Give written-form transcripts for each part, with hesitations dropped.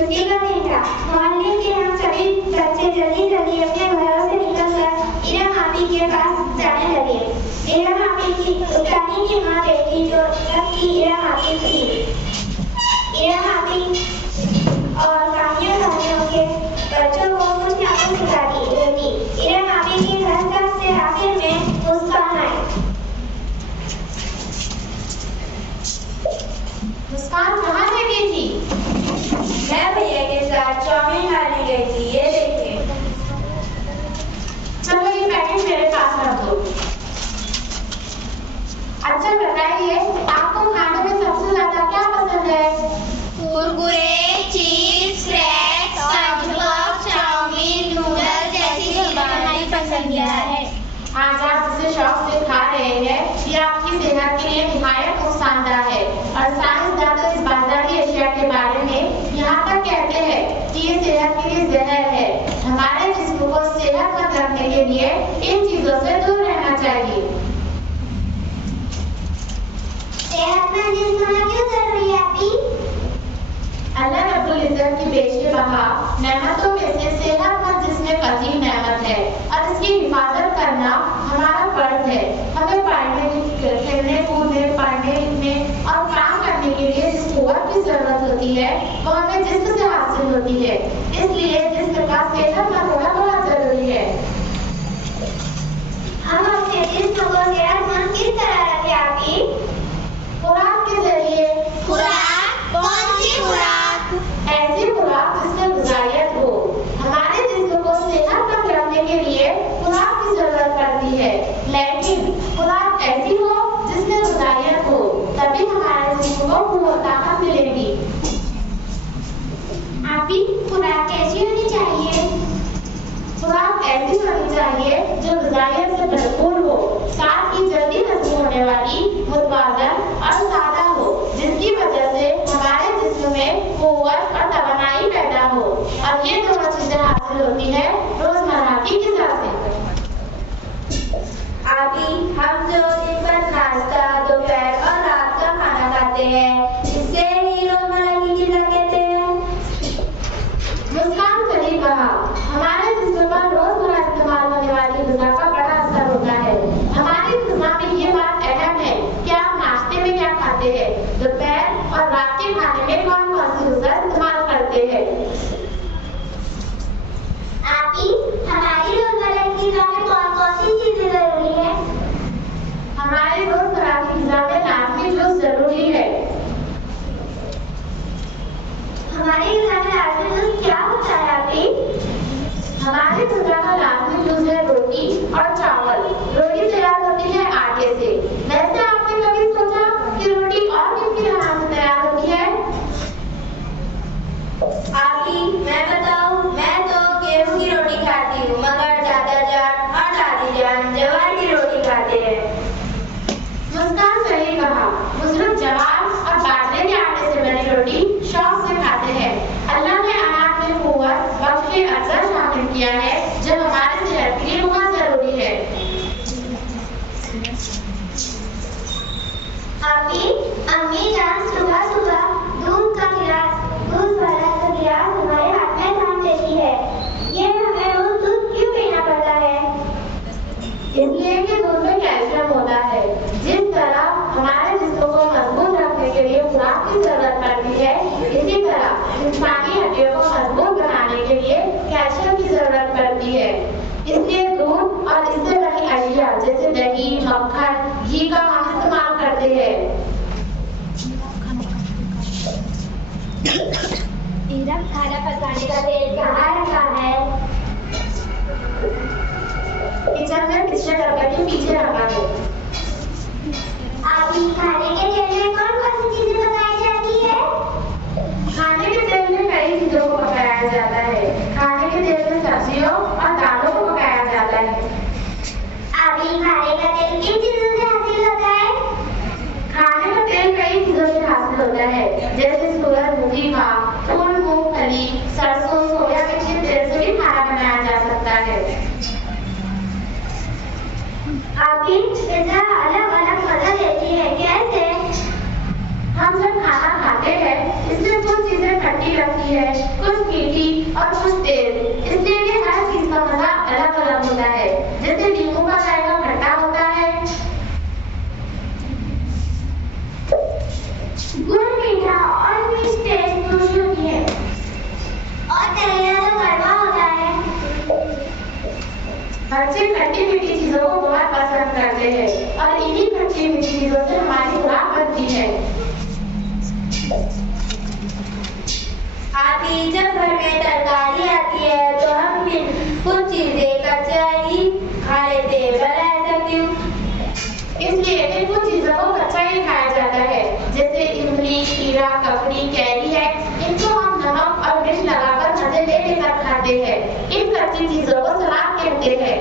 छुट्टी का दिन था। मोहल्ले के हम सभी बच्चे जल्दी जल्दी अपने घरों से निकलकर इरम आपी के पास जाने लगे। इरम आपी की उतानी की माँ बेटी जो तब की इरम आपी थी। इरम आपी और कामियों के बच्चों को कुछ ना कुछ सिखाती रहती। इरम आपी के घर से आखिर में मुस्कान आई। मुस्कान कहाँ से गई थी? मैं भैया के साथ चाउमीन खाने गई थी। ये देखिए। चलो ये पैकेट मेरे पास रख दो। अच्छा बताइए, आपको खाने में सबसे ज्यादा क्या पसंद है? कुरकुरे, चीज, क्रैक्स, स्पंजबॉब, चाउमीन, नूडल्स जैसी चीजें हमारी पसंदीदा है। आज आप जिसे शौक से खा रहे हैं, ये आपकी सेहत के लिए निहायत नुकसानदायक है और साइंसदान तो इस बाजारी अशिया के बारे में यहाँ तक कहते हैं कि ये सेहत के लिए जहर है। हमारे जिस्म को सेहतमंद रखने के लिए इन चीजों से दूर रहना चाहिए। सेहतमंद जिस्म होना क्यों जरूरी है आपी? अल्लाह रब्बुल इज्जत की बेशबहा नेमतों में से सेहतमंद जिस्म एक अजीम नेमत है और इसकी हिफाजत करना हमारा फर्ज है। हमें पढ़ने, खेलने, कूदने, पढ़ने, लिखने और काम करने के लिए जिस कुव्वत की जरूरत होती है वो हमें जिस्म से हासिल होती है। इसलिए जिस्म का सेहतमंद होना बहुत जरूरी है। हम अपने जिस्म को सेहतमंद किस तरह रखें आपी? खुराक के जरिए। खुराक? कौन सी खुराक? ऐसी खुराक जिसमें गुजारियत हो। हमारे जिस्म को सेहतमंद रखने के लिए खुराक की जरूरत पड़ती है, लेकिन खुराक ऐसी हो जिसमें गुजारियत हो, तभी हमारे जिस्म को कुव्वत ताकत मिलेगी। आपी खुराक कैसी होनी चाहिए? खुराक ऐसी होनी चाहिए जो गुजारियत से भरपूर हो, साथ ही जल्दी हजम होने वाली, मुतवाज़न और सादा हो, जिसकी वजह से हमारे जिस्म में कुव्वत और तवानाई पैदा हो। और ये दोनों चीजें हासिल होती है रोजमर्रा की ग़िज़ा से। आपी हम जो दिन भर नाश्ता, दोपहर और रात का खाना खाते हैं, इससे ही रोजमर्रा की ग़िज़ा कहते हैं। मुस्कान सही कहा। हमारे जिस्म पर रोजमर्रा इस्तेमाल होने वाली ग़िज़ा का बड़ा असर होता है। हमारी ग़िज़ा में ये बात अहम है कि आप नाश्ते में क्या खाते हैं, दोपहर और रात के खाने में कौन कौन सी ग़िज़ा इस्तेमाल करते हैं। आपी हमारी रोजमर्रा की ग़िज़ा में कौन कौन सी चीजें जरूरी है? हमारे रोजमर्रा की ग़िज़ा में लाज़मी जूस जरूरी है। हमारी ग़िज़ा में लाज़मी जूस क्या होता है आपी? हमारे ग़िज़ा का लाज़मी जूस है रोटी और चावल। रोटी तैयार होती है आटे से। वैसे आपने कभी सोचा कि रोटी और किन अनाज से तैयार होती है? आपी मैं बताऊं, मैं तो गेहूं की रोटी खाती हूँ, मगर दादा जान और दादी जान ज्वार की रोटी खाते हैं। मुस्कान सही कहा। बुजुर्ग ज्वार और बाजरे के आटे से बनी रोटी शौक से खाते हैं। अल्लाह ने अनाज में कुव्वत, वक्फ़ अज़र शामिल किया है जो हमारे सेहत के लिए बहुत जरूरी है। आपी अम्मी जान सुबह सुबह दूध वाला गिलास हमारे हाथ में थाम देती है। ये हमें रोज दूध क्यों पीना पड़ता है? इसलिए कि दूध में कैल्शियम होता है। जिस तरह हमारे जिस्म को मजबूत रखने के लिए खुराक की जरूरत पड़ती है, इसी तरह इंसानी हड्डियों को मजबूत बनाने के लिए कैल्शियम की जरूरत पड़ती है। इसलिए दूध और इससे बनी अशिया जैसे दही, मक्खन, घी का हम इस्तेमाल करते हैं। इरम खाना पकाने का तेल कहाँ रखा है? किचन में पिछले डब्बे के पीछे रखा है। आपी खाने के तेल में कौन कौन सी चीजें पकाई जाती है? खाने के तेल में कई चीजों को पकाया जाता है। खाने के तेल में सब्जियों और दालों को पकाया जाता है। आपी खाने का तेल किन चीजों से हासिल होता है? खाने का तेल कई चीजों से हासिल होता है, जैसे सूरजमुखी का फूल, मूंगफली, सरसों, सोयाबीन के तेल से भी खाना बनाया जा सकता है। आपी बच्चे खट्टी मीठी चीजों को बहुत पसंद करते हैं और इन्हीं खट्टी मीठी चीजों से हमारी खुराक बनती है। आती जब घर में तरकारी आती है तो हम फिर कुछ चीजें कच्चा ही खा लेते हैं, भला ऐसा क्यों? इसलिए इन कुछ चीजों को कच्चा ही खाया जाता है, जैसे इमली, खीरा, ककड़ी, कैरी है। इनको हम नमक और मिर्च लगाकर मजे ले लेकर खाते हैं। इन कच्ची चीजों को सलाद कहते हैं।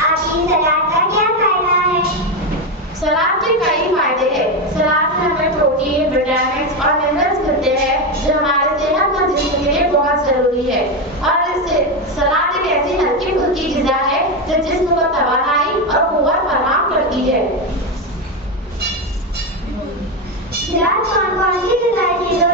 आती सलाद का क्या फायदा है? सलाद के कई फायदे हैं। सलाद में हमें प्रोटीन, विटामिन और मिनरल्स मिलते हैं जो हमारे सेहतमंद जिस्म के लिए बहुत जरूरी है। और इससे सलाद एक ऐसी हल्की फुल्की ग़िज़ा है जो जिस्म को तवानाई और कुव्वत फराहम करती है। सलाद कौन कौन सी ग़िज़ाई चीजों